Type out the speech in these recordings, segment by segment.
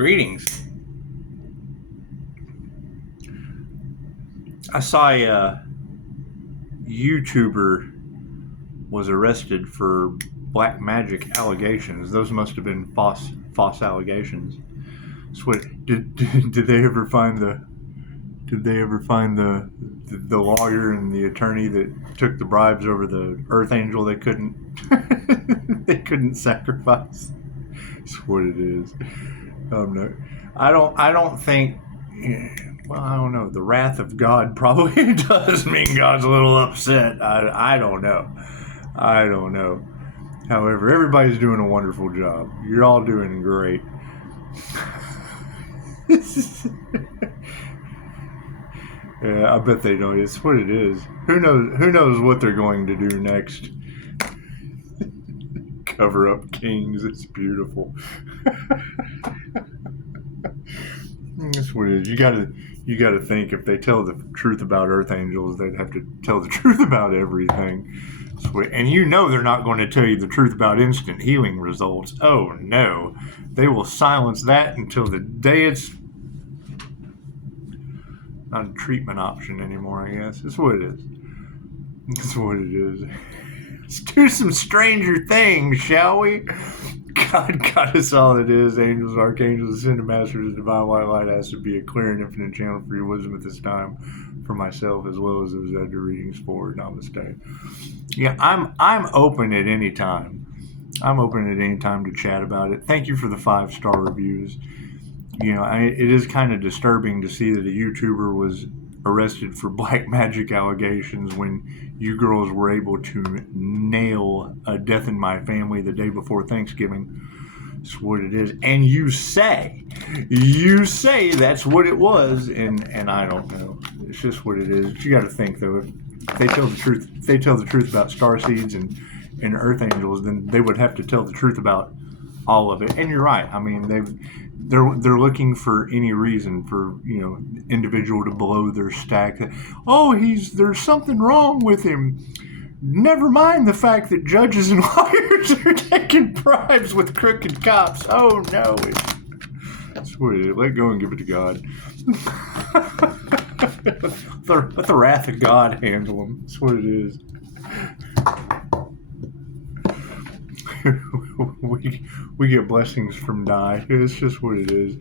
Greetings. I saw a YouTuber was arrested for black magic allegations. Those must have been false allegations. So did they ever find the lawyer and the attorney that took the bribes over the Earth Angel they couldn't they couldn't sacrifice? That's what it is. No, I don't think. Well, I don't know. The wrath of God probably does mean God's a little upset. I don't know. I don't know. However, everybody's doing a wonderful job. You're all doing great. Yeah, I bet they don't. It's what it is. Who knows what they're going to do next? Cover up kings. It's beautiful. That's what it is. You gotta think, if they tell the truth about Earth Angels, they'd have to tell the truth about everything. And you know they're not going to tell you the truth about instant healing results. Oh no. They will silence that until the day it's not a treatment option anymore, I guess. That's what it is. That's what it is. Let's do some stranger things, shall we? God got us all it is. Angels, archangels, ascended masters, divine white light has to be a clear and infinite channel for your wisdom at this time, for myself as well as those that do readings for. Namaste. Yeah, I'm open at any time. I'm open at any time to chat about it. Thank you for the 5-star reviews. You know, it is kind of disturbing to see that a YouTuber was arrested for black magic allegations when you girls were able to nail a Death in My Family the day before Thanksgiving. That's what it is. And you say that's what it was, and I don't know. It's just what it is. But you got to think, though, if they tell the truth about star seeds and Earth Angels, then they would have to tell the truth about all of it. And you're right. I mean, they're looking for any reason for, you know, individual to blow their stack. Oh, there's something wrong with him. Never mind the fact that judges and lawyers are taking bribes with crooked cops. Oh no, that's what it is. Let go and give it to God. Let the wrath of God handle them. That's what it is. we get blessings from die. It's just what it is.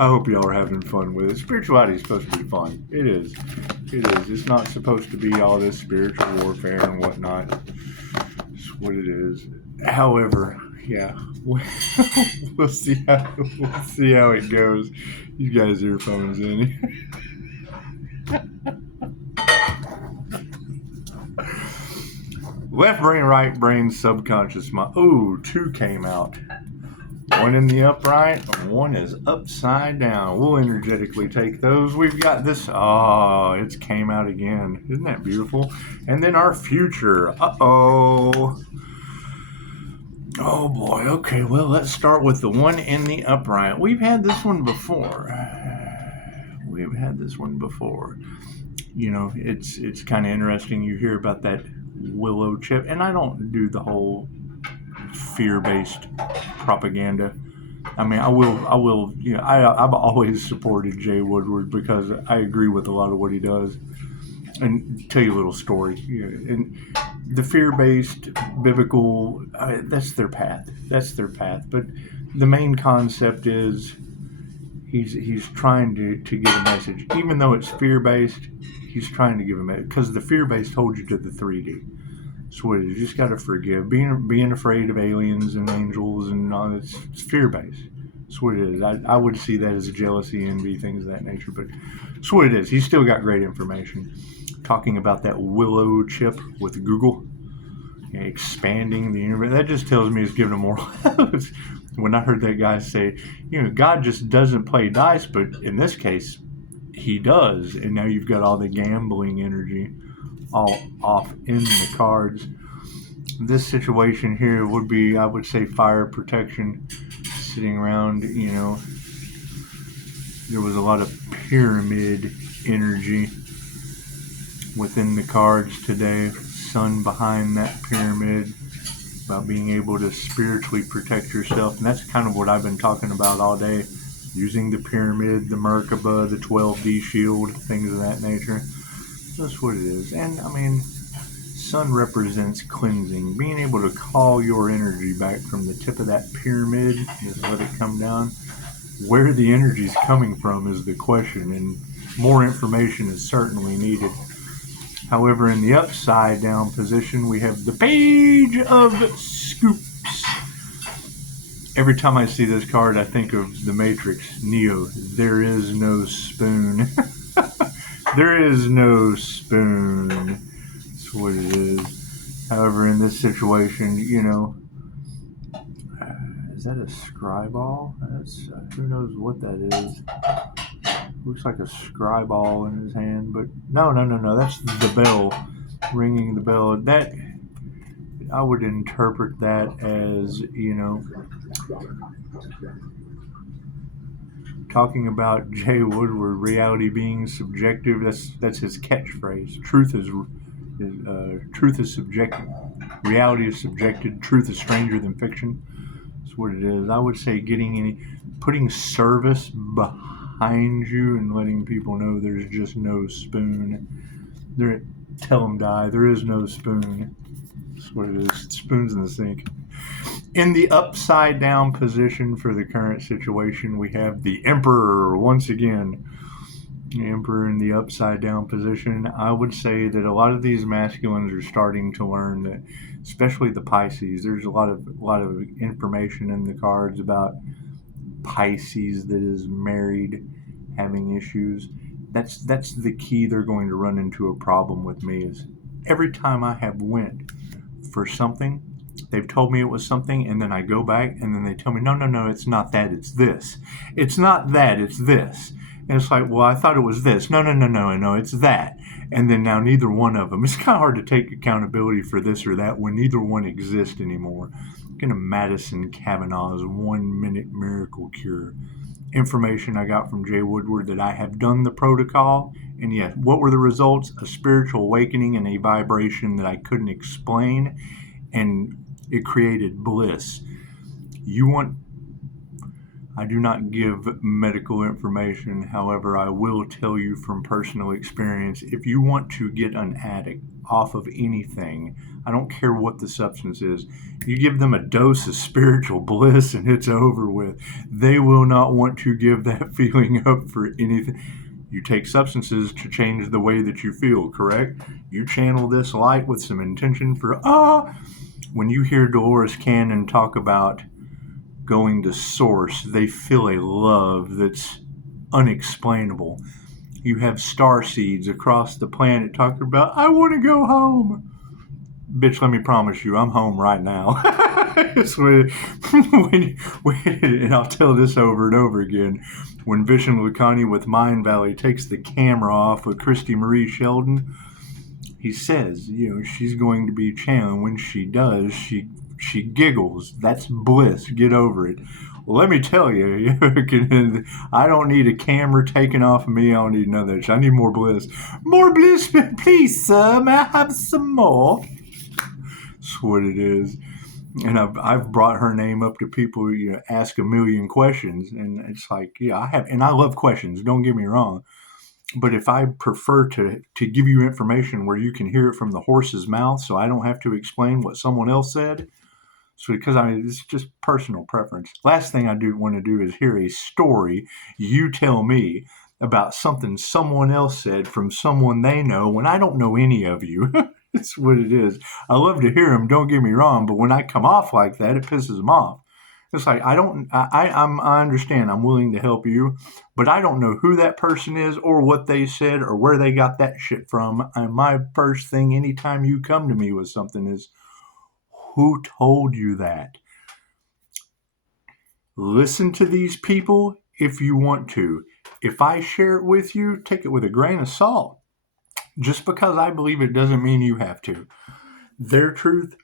I hope y'all are having fun with it. Spirituality is supposed to be fun. It is. It is. It's not supposed to be all this spiritual warfare and whatnot. It's what it is. However, yeah, we'll see how it goes. You guys' earphones in. Left brain, right brain, subconscious mind. Oh, 2 came out. One in the upright, and one is upside down. We'll energetically take those. We've got this. Oh, it's came out again. Isn't that beautiful? And then our future. Uh-oh. Oh, boy. Okay, well, let's start with the one in the upright. We've had this one before. You know, it's kind of interesting. You hear about that willow chip, and I don't do the whole fear-based propaganda. I mean, I will. You know, I've always supported Jay Woodward because I agree with a lot of what he does. And tell you a little story. You know, and the fear-based biblical, that's their path. But the main concept is he's trying to give a message, even though it's fear-based. He's trying to give a message because the fear-based holds you to the 3D. That's what it is. You just got to forgive. Being afraid of aliens and angels and all it's fear-based. That's what it is. I would see that as a jealousy, envy, things of that nature. But that's what it is. He's still got great information. Talking about that willow chip with Google, you know, expanding the universe. That just tells me he's giving them more. When I heard that guy say, you know, God just doesn't play dice, but in this case, he does. And now you've got all the gambling energy all off in the cards. This situation here would be, I would say, fire protection sitting around. You know, there was a lot of pyramid energy within the cards today. Sun behind that pyramid. about being able to spiritually protect yourself. And that's kind of what I've been talking about all day, using the pyramid, the Merkaba, the 12D shield, things of that nature. That's what it is. And I mean, sun represents cleansing, being able to call your energy back from the tip of that pyramid, just let it come down. Where the energy is coming from is the question, and more information is certainly needed. However, in the upside down position, we have the Page of Scoops. Every time I see this card, I think of the Matrix, Neo. There is no spoon. There is no spoon. That's what it is. However, in this situation, you know, is that a scry ball? That's who knows what that is. Looks like a scry ball in his hand, but no. That's the bell, ringing the bell. That I would interpret that as, you know, talking about Jay Woodward, reality being subjective. That's his catchphrase. Truth is subjective. Reality is subjective. Truth is stranger than fiction. That's what it is. I would say putting service behind you and letting people know there's just no spoon. Tell them die. There is no spoon. That's what it is. Spoons in the sink. In the upside down position for the current situation, we have the Emperor once again. The Emperor in the upside down position. I would say that a lot of these masculines are starting to learn that, especially the Pisces. There's a lot of information in the cards about Pisces that is married, having issues. That's the key. They're going to run into a problem with me is every time I have went for something, they've told me it was something, and then I go back, and then they tell me, no, it's not that, it's this. It's not that, it's this. And it's like, well, I thought it was this. No, it's that. And then now neither one of them. It's kind of hard to take accountability for this or that when neither one exists anymore. Kind of Madison Kavanaugh's 1 minute miracle cure. Information I got from Jay Woodward that I have done the protocol, and yet, what were the results? A spiritual awakening and a vibration that I couldn't explain, and it created bliss. I do not give medical information, however, I will tell you from personal experience, if you want to get an addict off of anything, I don't care what the substance is, you give them a dose of spiritual bliss and it's over with. They will not want to give that feeling up for anything. You take substances to change the way that you feel, correct? You channel this light with some intention for, when you hear Dolores Cannon talk about going to source, they feel a love that's unexplainable. You have star seeds across the planet talking about, I want to go home. Bitch, let me promise you, I'm home right now. And I'll tell this over and over again. When Vishen Lakhani with Mind Valley takes the camera off of Christy Marie Sheldon, he says, she's going to be channeling. When she does, she giggles. That's bliss. Get over it. Well, let me tell you, I don't need a camera taken off of me. I don't need none of that shit. I need more bliss. More bliss, please, sir. May I have some more? That's what it is. And I've brought her name up to people, ask a million questions. And it's like, I have. And I love questions. Don't get me wrong. But if I prefer to give you information where you can hear it from the horse's mouth so I don't have to explain what someone else said, so because it's just personal preference. Last thing I do want to do is hear a story you tell me about something someone else said from someone they know when I don't know any of you. It's what it is. I love to hear them, don't get me wrong, but when I come off like that, it pisses them off. It's like, I understand, I'm willing to help you, but I don't know who that person is or what they said or where they got that shit from. And my first thing anytime you come to me with something is, who told you that? Listen to these people if you want to. If I share it with you, take it with a grain of salt. Just because I believe it doesn't mean you have to. Their truth,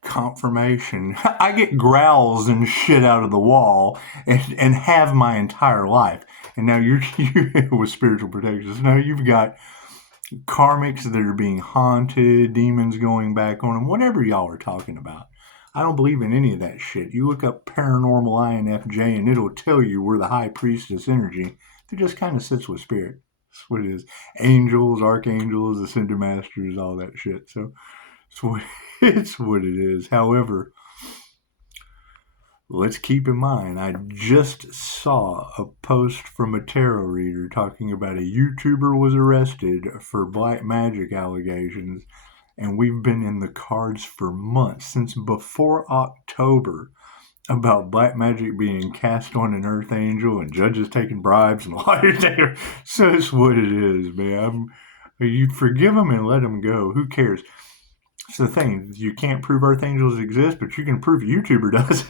confirmation. I get growls and shit out of the wall and have my entire life. And now you with spiritual protections. Now you've got karmics that are being haunted, demons going back on them, whatever y'all are talking about. I don't believe in any of that shit. You look up paranormal INFJ and it'll tell you we're the high priestess energy that just kind of sits with spirit. That's what it is. Angels, archangels, ascended masters, all that shit. So it's what it is. However, let's keep in mind, I just saw a post from a tarot reader talking about a YouTuber was arrested for black magic allegations, and we've been in the cards for months, since before October, about black magic being cast on an earth angel and judges taking bribes and lawyers taking. So it's what it is, man. You forgive them and let them go. Who cares? It's the thing. You can't prove earth angels exist, but you can prove a YouTuber does.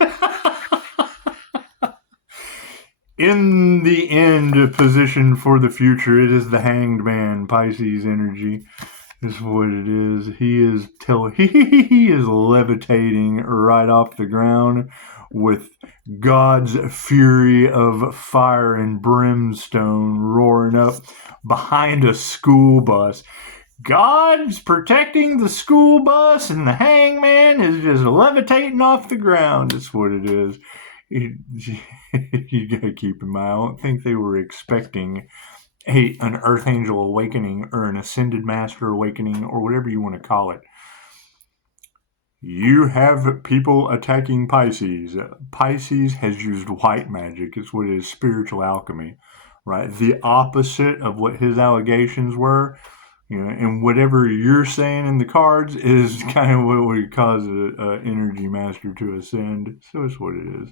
In the end, position for the future, it is the Hanged Man, Pisces energy. Is what it is. He is levitating right off the ground with God's fury of fire and brimstone roaring up behind a school bus. God's protecting the school bus, and the hangman is just levitating off the ground. That's what it is. You gotta keep in mind, I don't think they were expecting an earth angel awakening or an ascended master awakening or whatever you want to call it. You have people attacking Pisces. Pisces has used white magic. It's what is spiritual alchemy, right? The opposite of what his allegations were. And whatever you're saying in the cards is kind of what would cause an energy master to ascend. So it's what it is.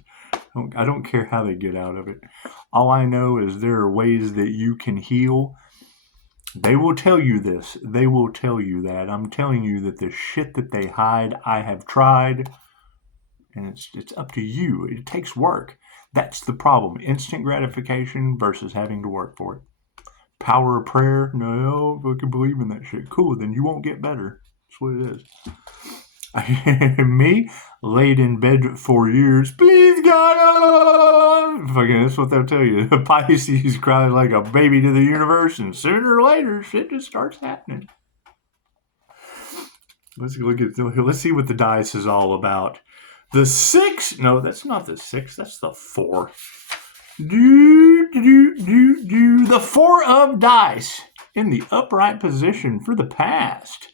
I don't care how they get out of it. All I know is there are ways that you can heal. They will tell you this. They will tell you that. I'm telling you that the shit that they hide, I have tried. And it's up to you. It takes work. That's the problem. Instant gratification versus having to work for it. Power of prayer? No, I can believe in that shit. Cool, then you won't get better. That's what it is. Me, laid in bed for years. Please, God. Fucking, that's what they'll tell you. Pisces cries like a baby to the universe, and sooner or later, shit just starts happening. Let's see what the dice is all about. The 6? No, that's not the 6. That's the 4. The 4 of dice in the upright position for the past.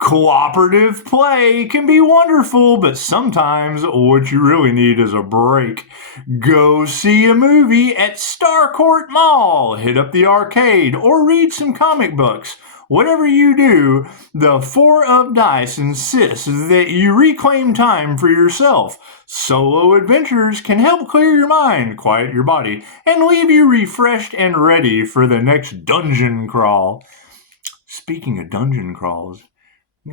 Cooperative play can be wonderful, but sometimes what you really need is a break. Go see a movie at Starcourt Mall, hit up the arcade, or read some comic books. Whatever you do, the 4 of dice insists that you reclaim time for yourself. Solo adventures can help clear your mind, quiet your body, and leave you refreshed and ready for the next dungeon crawl. Speaking of dungeon crawls, we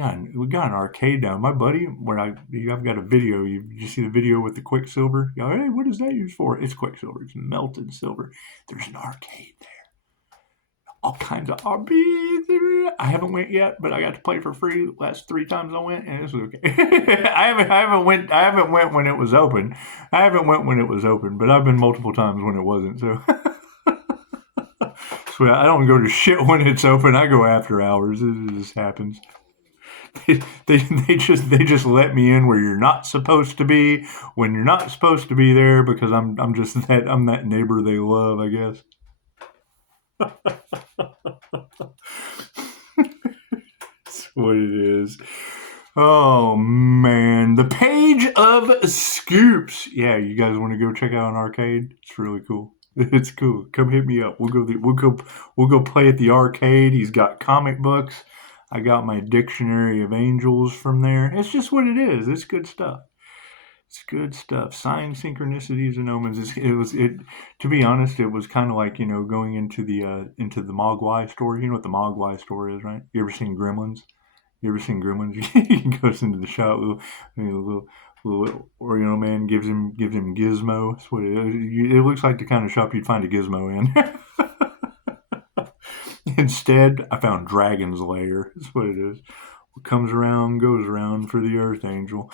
got an arcade down. My buddy, I've got a video. You see the video with the Quicksilver? Hey, what is that used for? It's Quicksilver. It's melted silver. There's an arcade there. All kinds of RPs. I haven't went yet, but I got to play for free last 3 times I went, and it was okay. I haven't went when it was open. But I've been multiple times when it wasn't. So, so I don't go to shit when it's open. I go after hours. It just happens. They just let me in where you're not supposed to be when you're not supposed to be there, because I'm that neighbor they love, I guess. That's what it is. Oh man, the Page of Scoops. Yeah, you guys want to go check out an arcade? It's really cool. It's cool. Come hit me up. We'll go play at the arcade. He's got comic books. I got my Dictionary of Angels from there. It's just what it is. It's good stuff. It's good stuff. Signs, synchronicities, and omens. To be honest, it was kind of like, going into the Mogwai store. You know what the Mogwai store is, right? You ever seen Gremlins? He goes into the shop. Little Oreo man gives him Gizmo. That's what it is. It looks like the kind of shop you'd find a Gizmo in. Instead, I found Dragon's Lair. That's what it is. What comes around goes around for the Earth Angel.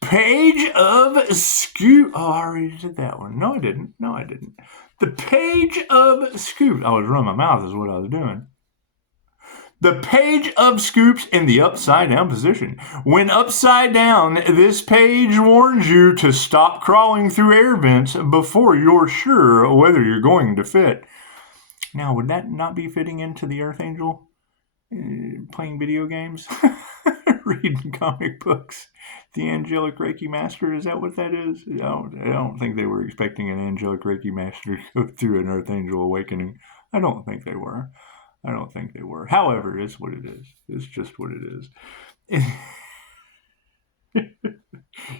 Page of Scoop. Oh, I already did that one. No, I didn't. The Page of Scoop. I was running my mouth is what I was doing. The page of scoops in the upside down position. When upside down, this page warns you to stop crawling through air vents before you're sure whether you're going to fit. Now, would that not be fitting into the Earth Angel? Playing video games? Reading comic books? The angelic Reiki master? Is that what that is? I don't think they were expecting an angelic Reiki master to go through an Earth Angel awakening. I don't think they were. However, it's what it is. It's just what it is.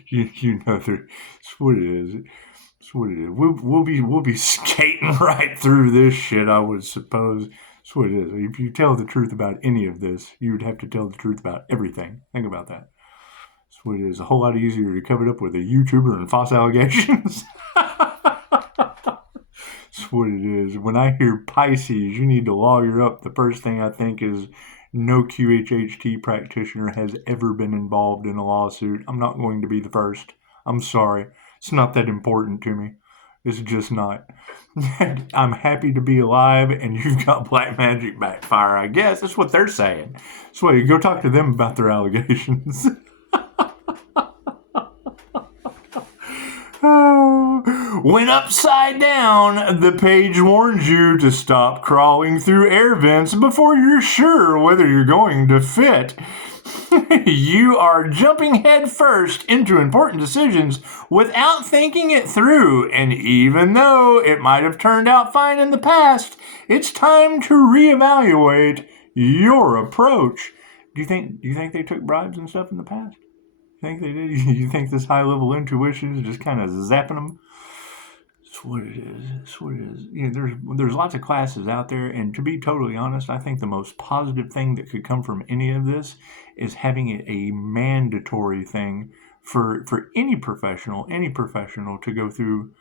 you know that it's what it is. It's what it is. We'll be skating right through this shit, I would suppose. That's what it is. If you tell the truth about any of this, you would have to tell the truth about everything. Think about that. That's what it is. A whole lot easier to cover it up with a YouTuber and false allegations. That's what it is. When I hear Pisces, you need to lawyer up. The first thing I think is no QHHT practitioner has ever been involved in a lawsuit. I'm not going to be the first. I'm sorry. It's not that important to me. It's just not. I'm happy to be alive, and you've got black magic backfire, I guess. That's what they're saying. So you go talk to them about their allegations. When upside down, the page warns you to stop crawling through air vents before you're sure whether you're going to fit. You are jumping head first into important decisions without thinking it through, and even though it might have turned out fine in the past, it's time to reevaluate your approach. Do you think they took bribes and stuff in the past? You think they did? You think this high-level intuition is just kind of zapping them? It's what it is. It's what it is. You know, there's lots of classes out there, and to be totally honest, I think the most positive thing that could come from any of this is having it a mandatory thing for any professional to go through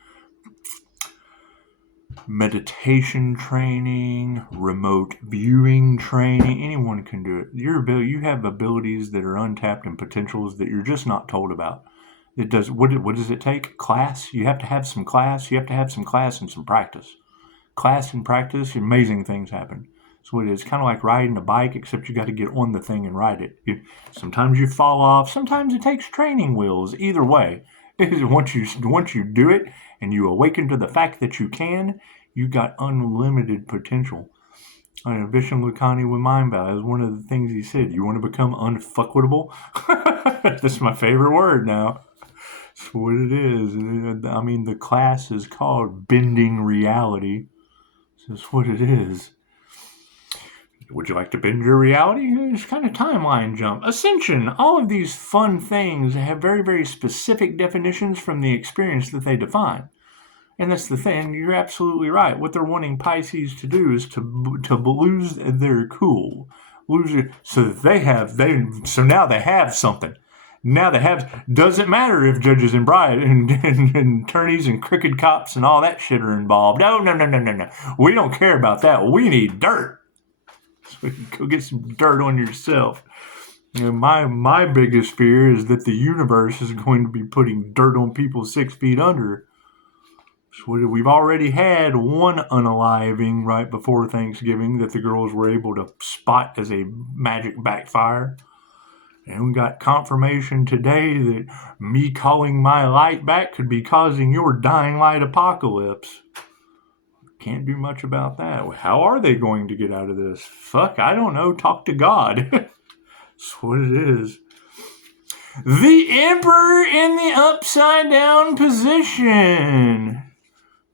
meditation training, remote viewing training. Anyone can do it. You have abilities that are untapped and potentials that you're just not told about. It does. What does it take? Class. You have to have some class. You have to have some class and some practice. Class and practice. Amazing things happen. So it is kind of like riding a bike, except you got to get on the thing and ride it. Sometimes you fall off. Sometimes it takes training wheels. Either way, once you do it and you awaken to the fact that you can, you got unlimited potential. Vishen Lakhiani with Mind Valley is one of the things he said. You want to become unfuckable? That's my favorite word now. That's what it is. I mean, the class is called Bending Reality. That's what it is. Would you like to bend your reality? It's kind of timeline jump. Ascension. All of these fun things have very, very specific definitions from the experience that they define. And that's the thing. You're absolutely right. What they're wanting Pisces to do is to lose their cool. So now they have something. Now they have. Doesn't matter if judges and bride and attorneys and crooked cops and all that shit are involved. No. We don't care about that. We need dirt. So go get some dirt on yourself. My biggest fear is that the universe is going to be putting dirt on people 6 feet under. So we've already had one unaliving right before Thanksgiving that the girls were able to spot as a magic backfire. And we got confirmation today that me calling my light back could be causing your dying light apocalypse. Can't do much about that. How are they going to get out of this? Fuck, I don't know. Talk to God. That's what it is. The Emperor in the upside down position.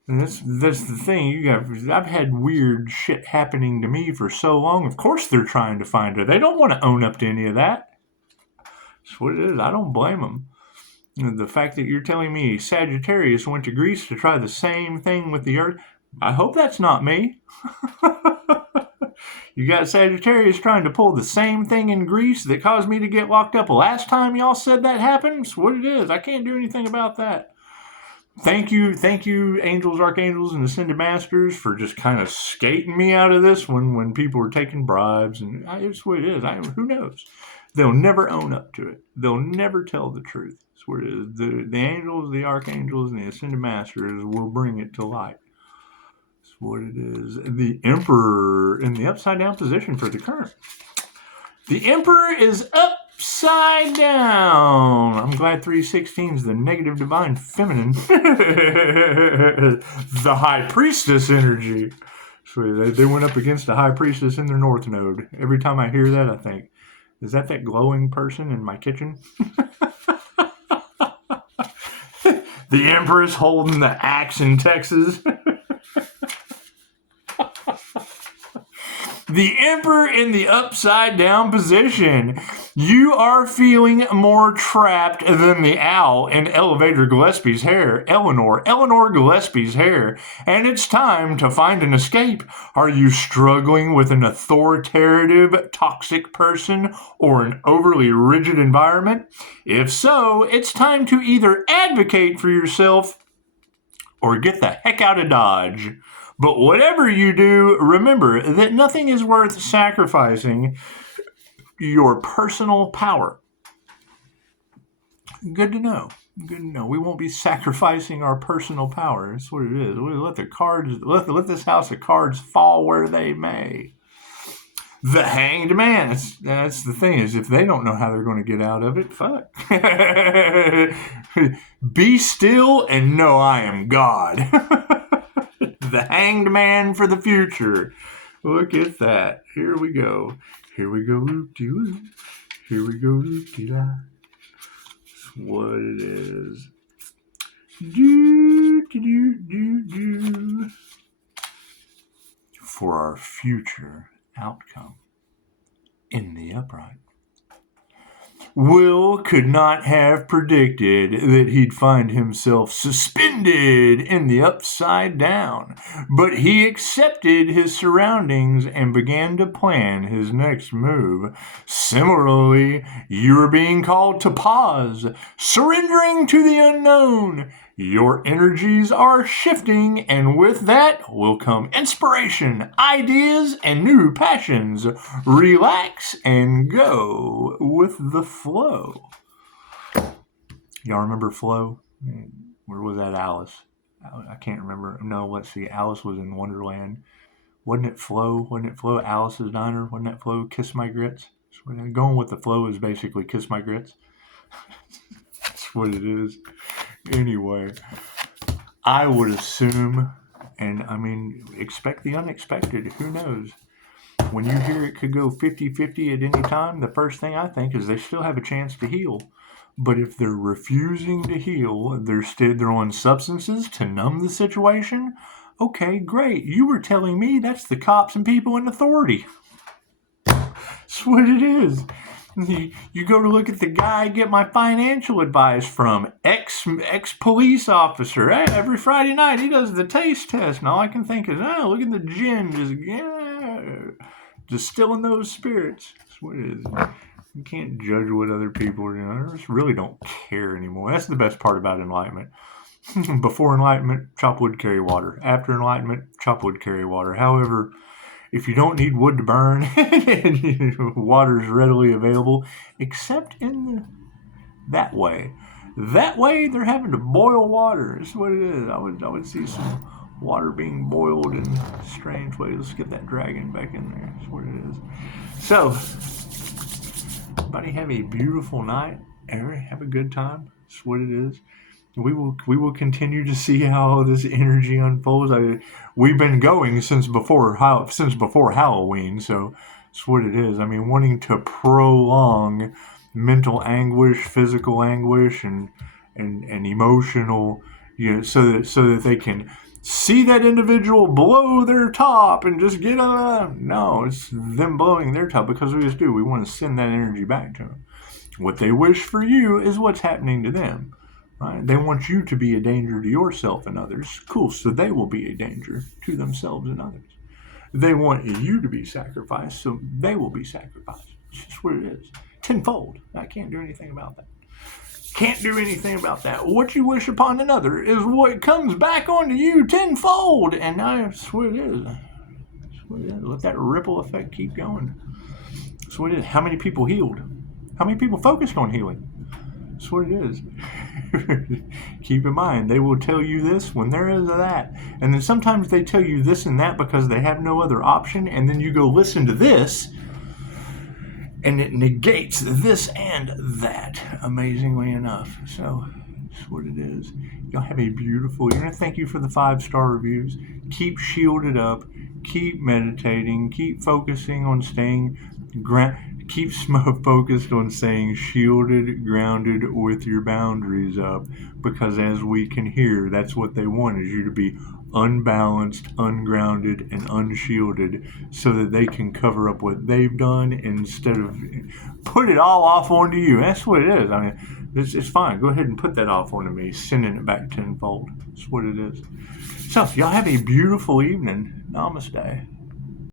And that's the thing. I've had weird shit happening to me for so long. Of course they're trying to find her. They don't want to own up to any of that. That's what it is. I don't blame them. The fact that you're telling me Sagittarius went to Greece to try the same thing with the Earth, I hope that's not me. You got Sagittarius trying to pull the same thing in Greece that caused me to get locked up last time y'all said that happened. That's what it is. I can't do anything about that. Thank you, angels, archangels, and ascended masters for just kind of skating me out of this one when people were taking bribes. And it's what it is. Who knows? They'll never own up to it. They'll never tell the truth. That's what it is. The angels, the archangels, and the ascended masters will bring it to light. what it is. The Emperor in the upside down position for the current. The Emperor is upside down. I'm glad 316 is the negative divine feminine. The High Priestess energy. So they went up against the High Priestess in their North Node. Every time I hear that, I think, is that glowing person in my kitchen? The Empress holding the axe in Texas. The Emperor in the upside down position. You are feeling more trapped than the owl in Elevator Gillespie's hair. Eleanor Gillespie's hair. And it's time to find an escape. Are you struggling with an authoritative, toxic person or an overly rigid environment? If so, it's time to either advocate for yourself or get the heck out of Dodge. But whatever you do, remember that nothing is worth sacrificing your personal power. Good to know. Good to know. We won't be sacrificing our personal power. That's what it is. We'll let the cards, let this house of cards fall where they may. The Hanged Man. That's the thing, is if they don't know how they're going to get out of it, fuck. Be still and know I am God. The Hanged Man for the future. Look at that. Here we go. Here we go. Loop-de-loop. Here we go. Loop-de-la. That's what it is. Do. For our future outcome in the upright. Will could not have predicted that he'd find himself suspended in the upside down, but he accepted his surroundings and began to plan his next move. Similarly, you are being called to pause, surrendering to the unknown. Your energies are shifting, and with that will come inspiration, ideas, and new passions. Relax and go with the flow. Y'all remember Flow? Where was that Alice? I can't remember. No, let's see. Alice was in Wonderland. Wasn't it Flow? Alice's Diner? Wasn't that Flow? Kiss My Grits? Going with the flow is basically Kiss My Grits. That's what it is. Anyway, I would assume, and I mean, expect the unexpected. Who knows? When you hear it could go 50-50 at any time, the first thing I think is they still have a chance to heal. But if they're refusing to heal, they're on substances to numb the situation, okay, great. You were telling me that's the cops and people in authority. That's what it is. You go to look at the guy I get my financial advice from, ex-police officer. Every Friday night he does the taste test, and all I can think is, look at the gin, distilling those spirits. That's what it is. You can't judge what other people are doing. I just really don't care anymore. That's the best part about enlightenment. Before enlightenment, chop wood, carry water. After enlightenment, chop wood, carry water. However, if you don't need wood to burn, water is readily available, except in that way. That way, they're having to boil water. That's what it is. I would see some water being boiled in strange ways. Let's get that dragon back in there. That's what it is. So, everybody have a beautiful night. Have a good time. That's what it is. We will continue to see how this energy unfolds. We've been going since before Halloween, so that's what it is. I mean, wanting to prolong mental anguish, physical anguish, and emotional, so that they can see that individual blow their top and just get on. No, it's them blowing their top because we just do. We want to send that energy back to them. What they wish for you is what's happening to them. Right? They want you to be a danger to yourself and others. Cool, so they will be a danger to themselves and others. They want you to be sacrificed, so they will be sacrificed. It's just what it is. Tenfold. I can't do anything about that. Can't do anything about that. What you wish upon another is what comes back onto you tenfold. And that's what it is. That's what it is. Let that ripple effect keep going. That's what it is. How many people healed? How many people focused on healing? That's what it is. Keep in mind, they will tell you this when there is that. And then sometimes they tell you this and that because they have no other option. And then you go listen to this, and it negates this and that, amazingly enough. So that's what it is. Y'all have a beautiful evening. Thank you for the 5-star reviews. Keep shielded up. Keep meditating. Keep focusing on staying keep focused on staying shielded, grounded, with your boundaries up. Because as we can hear, that's what they want, is you to be unbalanced, ungrounded, and unshielded, so that they can cover up what they've done instead of put it all off onto you. That's what it is. I mean, it's fine. Go ahead and put that off onto me, sending it back tenfold. That's what it is. So, y'all have a beautiful evening. Namaste.